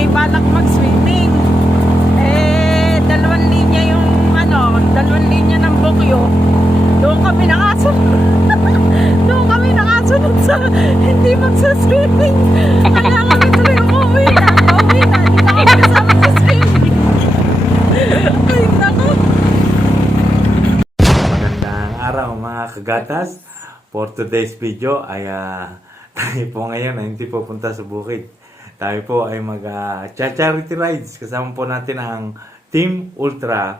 may balak mag-swimming. Dalawang linya yung dalawang linya ng Bokyo. Doon kami nakasunod. Doon kami nakasunod sa hindi magsa-swimming. Kaya kami tuloy umuwi na. Hindi na kami kasama sa swimming. Ay, naku. Magandang araw mga kagatas. For today's video ay tayo po ngayon ay hindi pupunta sa bukid. Tayo po ay mag-charity rides. Kasama po natin ang Team Ultra,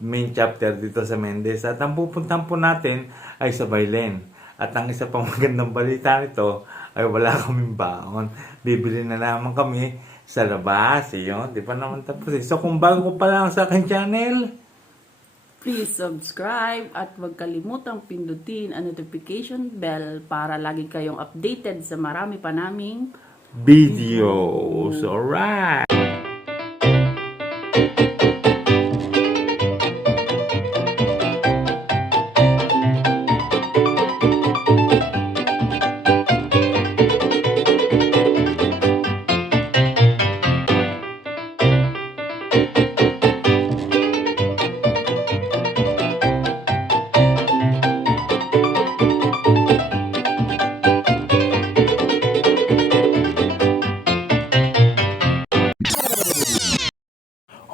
main chapter dito sa Mendez. At ang pupuntahan po natin ay sa Bailen. At ang isa pang magandang balita nito ay wala kaming baon. Bibili na naman kami sa labas. Yun, di pa naman tapos. So kung bago pa lang sa aking channel, please subscribe at huwag kalimutang pindutin ang notification bell para lagi kayong updated sa marami pa naming videos. Alright!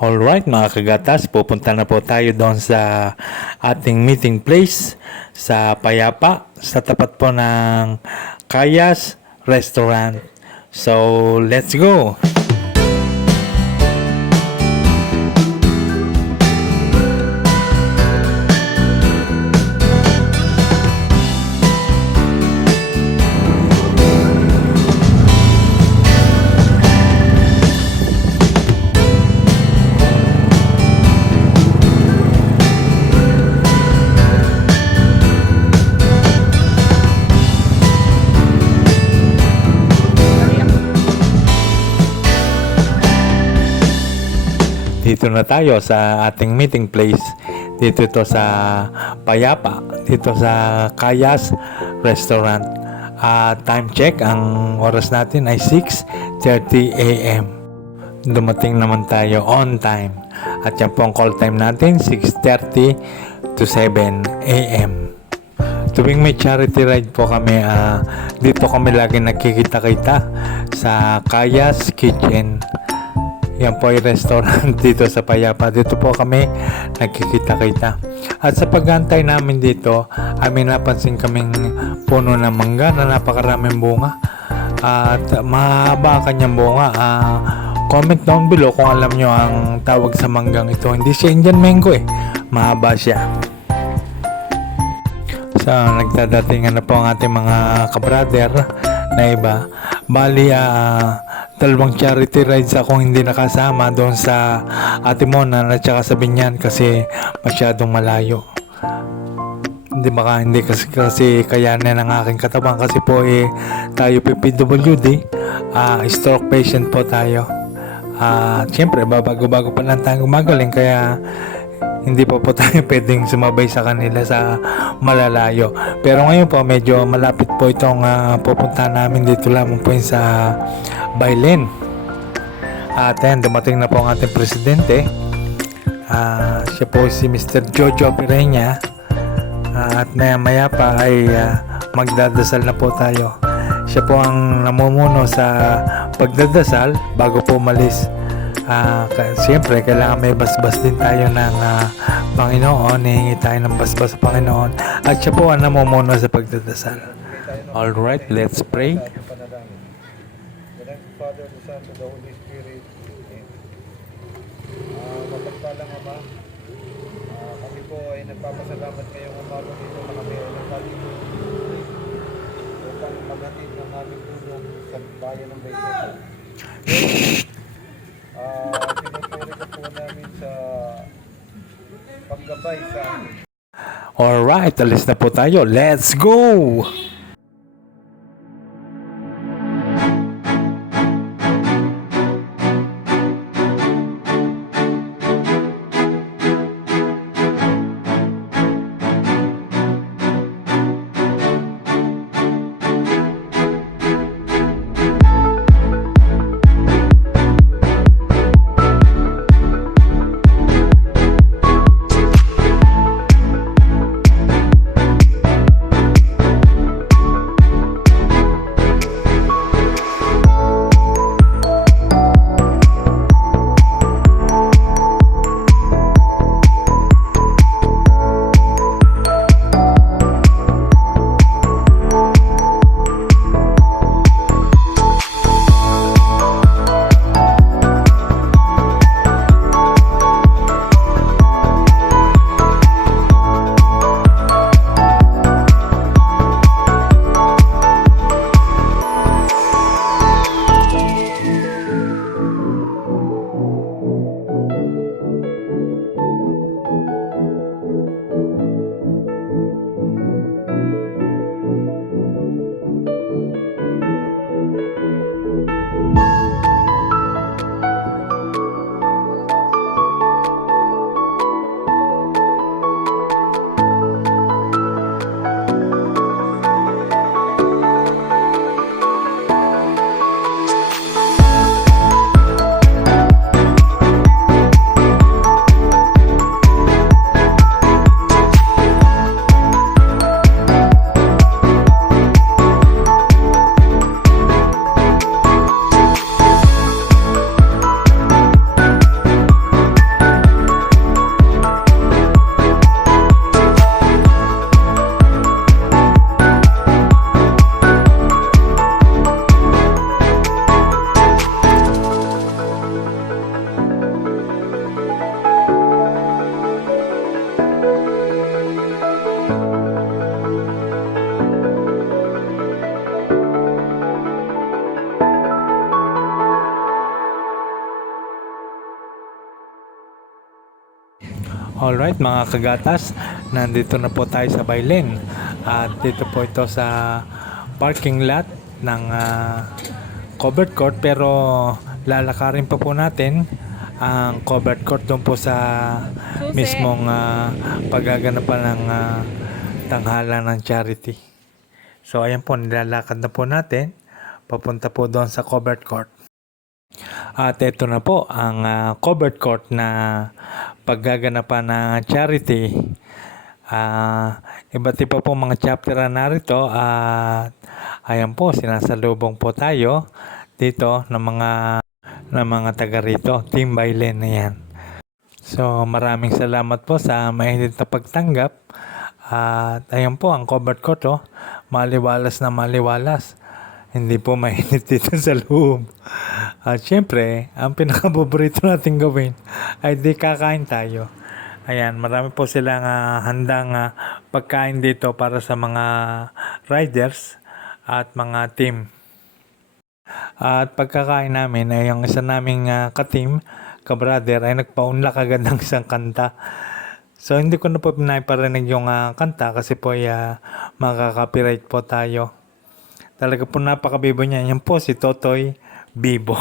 Alright mga kagatas, pupunta na po tayo doon sa ating meeting place sa Payapa, sa tapat po ng Kayas Restaurant. So, let's go! Dito na tayo sa ating meeting place. Dito ito sa Payapa. Dito sa Kayas Restaurant. Time check, ang oras natin ay 6:30 AM. Dumating naman tayo on time. At yan po ang call time natin, 6:30 to 7 AM. Tuwing may charity ride po kami, dito kami lagi nakikita-kita sa Kayas Kitchen. Yan po ay restaurant dito sa Payapa. Dito po kami nagkikita-kita. At sa pag-antay namin dito, may napansin kaming puno ng mangga na napakaraming bunga. At mahaba kanyang bunga. Comment down below kung alam nyo ang tawag sa manggang ito. Hindi siya Indian mango mahaba siya. So, nagdadatingan na po ang ating mga kabrader na iba. Bali, dalawang charity rides akong hindi nakasama doon sa Atimonan at saka sa Binyan kasi masyadong malayo. Hindi kasi kayanin ng aking katawan kasi po tayo PWD, stroke patient po tayo. Siyempre bago-bago pa lang tayo gumagaling kaya hindi pa po tayo pwedeng sumabay sa kanila sa malalayo. Pero ngayon po medyo malapit po itong pupuntahan namin dito lamang po yun sa Bailen. At ayan, dumating na po ang ating presidente. Siya po si Mr. Jojo Pireña. At maya pa ay magdadasal na po tayo. Siya po ang namumuno sa pagdadasal bago po umalis. Siyempre kailangan may basbas din tayo ng Panginoon. Hihingi tayo ng basbas sa Panginoon. At siya po ang namumuno sa pagdadasal. Alright, let's pray. Father, the Son, and the Holy Spirit. Amen. Mapagpalang Ama, kami po ay nagpapasalamat ngayong umaga dito na kami ay nagpapalito upang maghatid ng aming tulong sa bayan ng Bailen. Pinupuri ko po namin sa paggabay sa amin. Alright, alis na po tayo. Let's go! Alright mga kagatas, nandito na po tayo sa Bailen. At dito po ito sa parking lot ng covered court, pero lalakarin pa po natin ang covered court doon po sa mismong paggaganapan ng tanghalan ng charity. So ayan po, nilalakad na po natin papunta po doon sa covered court. At ito na po ang covered court na paggaganapan ng charity. Iba't iba po mga chapter na narito at ayan po, sinasalubong po tayo dito ng mga taga rito, Team Bailen na yan. So maraming salamat po sa mainit na pagtanggap. At ayan po ang covered court, maliwalas na maliwalas. Hindi po mainit dito sa loob. At syempre, ang pinakapaborito natin gawin ay di kakain tayo. Ayan, marami po silang handang pagkain dito para sa mga riders at mga team. At pagkakain namin ay yung isa naming ka-team, ka-brother, ay nagpaunlak agad ng isang kanta. So hindi ko na po pinaparinig yung kanta kasi po makaka-copyright po tayo. Talaga po napakabibo niya. Yan po si Totoy Bibo.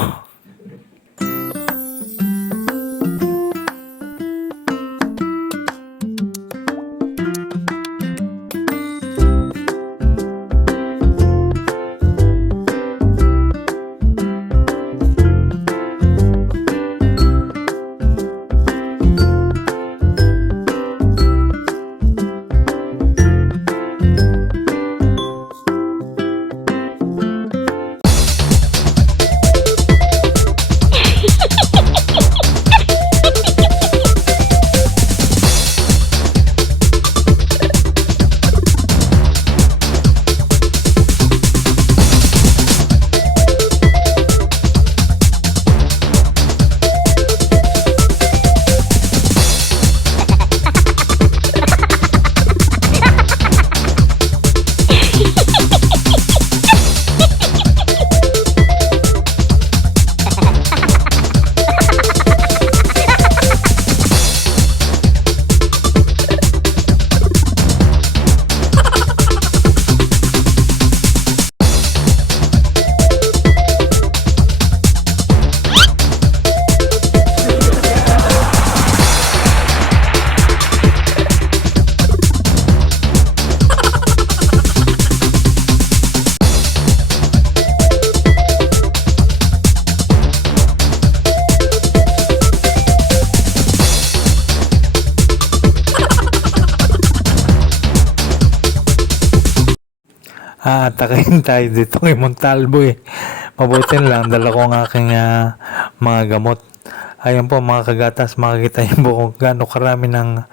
Takain tayo dito kay Montalvo Mabuti lang, dala ko ang aking mga gamot. Ayan po mga kagatas, makikita niyo po kung gaano karami ng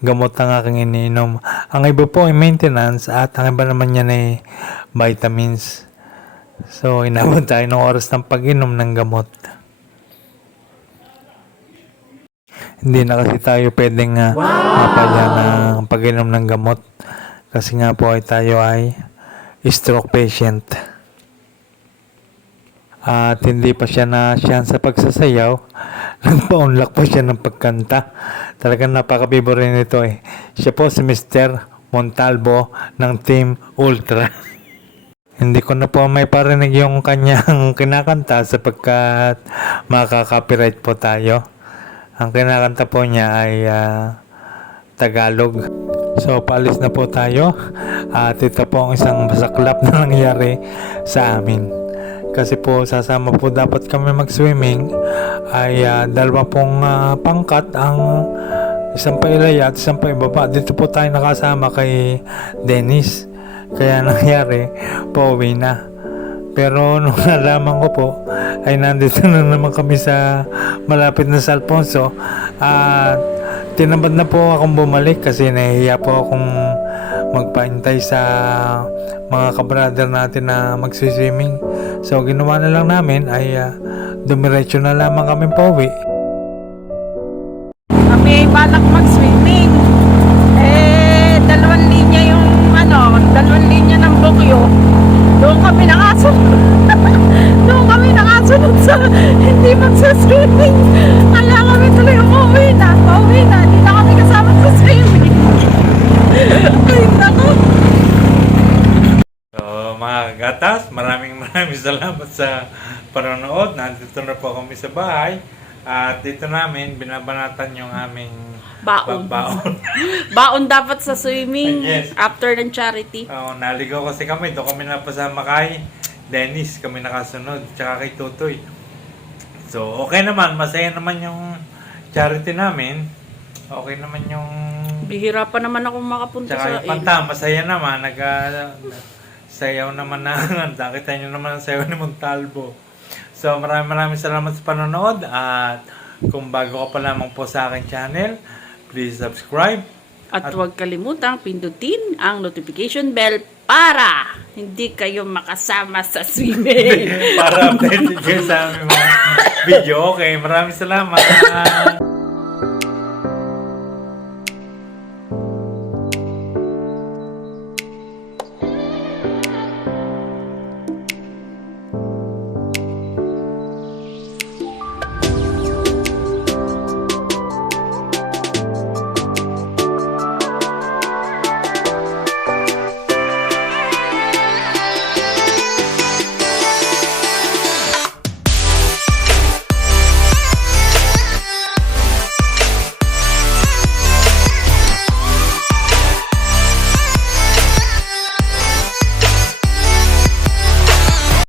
gamot ang aking iniinom. Ang iba po ay maintenance at ang iba naman yan ay vitamins. So inabot tayo ng oras ng pag-inom ng gamot. Hindi na kasi tayo pwedeng mapalya ng pag-inom ng gamot. Kasi nga po ay tayo ay stroke patient. At hindi pa siya na sa pagsasayaw, nagpa-unlock pa siya ng pagkanta. Talagang napakabibo rin ito Siya po si Mr. Montalvo ng Team Ultra. Hindi ko na po may parinig yung kanyang kinakanta sapagkat makaka-copyright po tayo. Ang kinakanta po niya ay Tagalog. So, paalis na po tayo. At ito po ang isang masaklap na nangyari sa amin. Kasi po, sasama po dapat kami mag-swimming. Ay dalawa pong pangkat, ang isang pailaya at isang paibaba. Dito po tayo nakasama kay Dennis. Kaya nangyari, pauwi na. Pero nung nalaman ko po, ay nandito na naman kami sa malapit na sa Alfonso. At tinamad na po akong bumalik kasi nahihiya po akong magpaintay sa mga kabrother natin na magsiswimming. So ginawa na lang namin ay dumiretso na lamang kami pauwi. Kami ay balak mag-swimming. Dalawang linya ng Bokyo. Doon kami nakasunod. Doon kami nakasunod sa hindi magsaswimming. Kaya kami tuloy pauwi na. Hindi na kami kasama Ay, nako. So mga gatas, maraming salamat sa panonood. Nandito na po kami sa bahay. At dito namin binabanatan yung aming Baon. baon. Baon dapat sa swimming Yes. after ng charity. Naligaw kasi kami. Doon kami napasama kay Dennis. Kami nakasunod. Tsaka kay Tutoy. So okay naman. Masaya naman yung charity namin. Okay naman yung... Bihira pa naman ako makapunta Tsaka sa yung panta. Masaya naman. Sayaw naman na. Nakita nyo naman ang sayaw ni Montalvo. So maraming salamat sa panonood. At kung bago ka pa lamang po sa aking channel, please subscribe. At huwag kalimutang pindutin ang notification bell para hindi kayo makasama sa swimming. Para updated kayo sa aming mga video. Okay, maraming salamat.